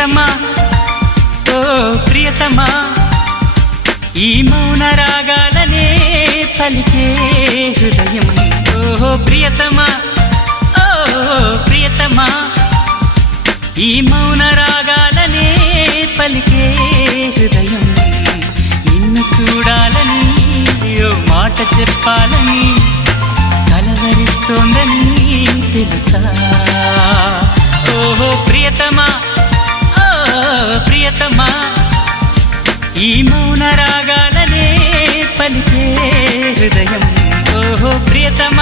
ప్రియతమా ఓ ప్రియతమా ఈ మౌన రాగాలనే పలికే హృదయం ఓ ప్రియతమా ఓ ప్రియతమా ఈ మౌన రాగాలనే పలికే హృదయం నిన్ను చూడాలని ఓ మాట చెప్పాలని కలవరిస్తోందని తెలుసా ఓహో ప్రియతమా ఓ ప్రియతమా ఈ మౌన రాగాలనే పలికే హృదయం ఓహో ప్రియతమా